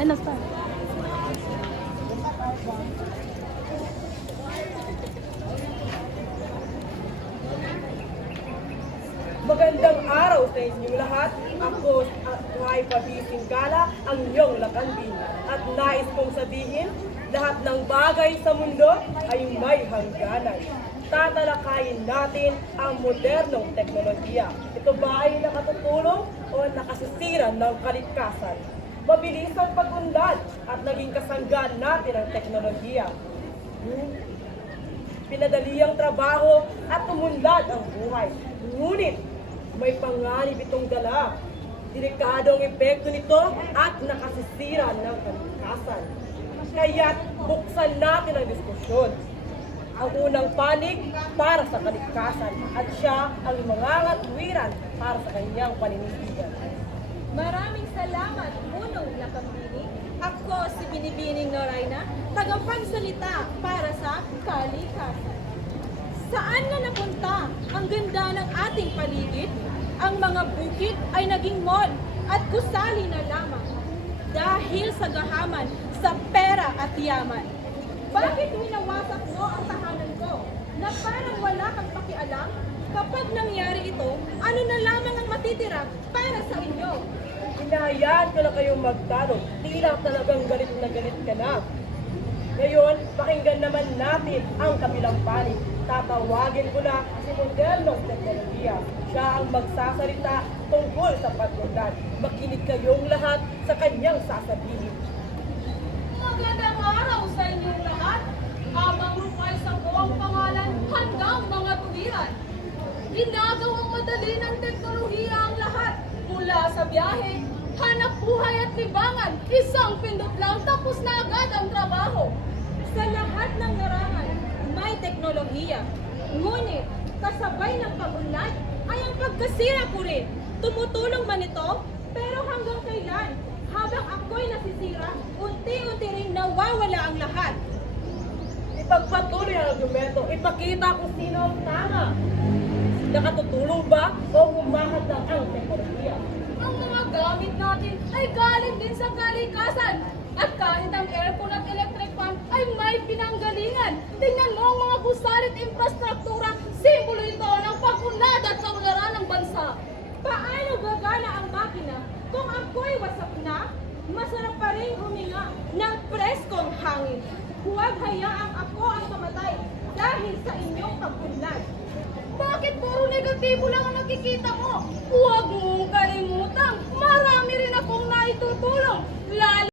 Ano pa? Magandang araw sa inyong lahat. Ako ay Pabising Gala, ang inyong lakambin. At nais kong sabihin, lahat ng bagay sa mundo ay may hangganan. Tatalakayin natin ang modernong teknolohiya. Ito ba ay nakatutulong o nakasisira ng kalikasan? Mabilis ang pag-unlad at naging kasanggan natin ang teknolohiya. Pinadali ang trabaho at umunlad ang buhay. Ngunit may panganib itong dala. Delikado ang epekto nito at nakasisira ng kalikasan. Kaya't buksan natin ang diskusyon. Ang unang panig para sa kalikasan at siya ang mangangatwiran para sa kanyang paninindigan. Maraming salamat, Punong Lakambini. Ako si Binibining Noraina, tagapagsalita para sa kalikasan. Saan na napunta ang ganda ng ating paligid? Ang mga bukid ay naging mall at gusali na lamang dahil sa gahaman sa pera at yaman. Bakit winawasak mo ang tahanan ko na parang wala kang pakialam? Kapag nangyari ito, ano na lamang ang matitira para sa inyo? Hinahayaan ko na kayong magtalo. Tila talagang galit na galit ka na. Ngayon, pakinggan naman natin ang kabilang panig. Tatawagin ko na si modernong teknolohiya. Siya ang magsasalita tungkol sa pag-unlad. Makinig kayong lahat sa kanyang sasabihin. Magandang araw sa inyong lahat. Habang rupay sa buong pangalan hanggang mga tuwiran. Ginagawang madali ng teknolohiya ang lahat. Mula sa biyahe, hanap buhay at libangan. Isang pindot lang tapos na agad ang trabaho. Sa lahat ng larangan, may teknolohiya. Ngunit, kasabay ng pag-unlad ay ang pagkasira ko rin. Tumutulong man ito, pero hanggang kailan? Habang ako'y nasisira, unti-unti ring nawawala ang lahat. Ipagpatuloy ang argumento. Ipakita kung sino ang tama. Nakatutulong ba o humahad lang ang teknolohiya? Ang mga gamit natin ay galing din sa kalikasan. At kahit ang aircon at electric fan ay may pinanggalingan. Tingnan mo ang mga gusalit infrastruktura, simbolo ito ng pag-unlad at kaunlaran ng bansa. Paano gagana ang makina kung ako'y wasak na? Masarap pa rin huminga ng preskong hangin. Huwag hayaang ako ang mamatay dahil sa inyong pag-unlad. Bakit puro negatibo lang ang nakikita mo? Huwag mong kalimutang marami rin akong naitutulong. Lalo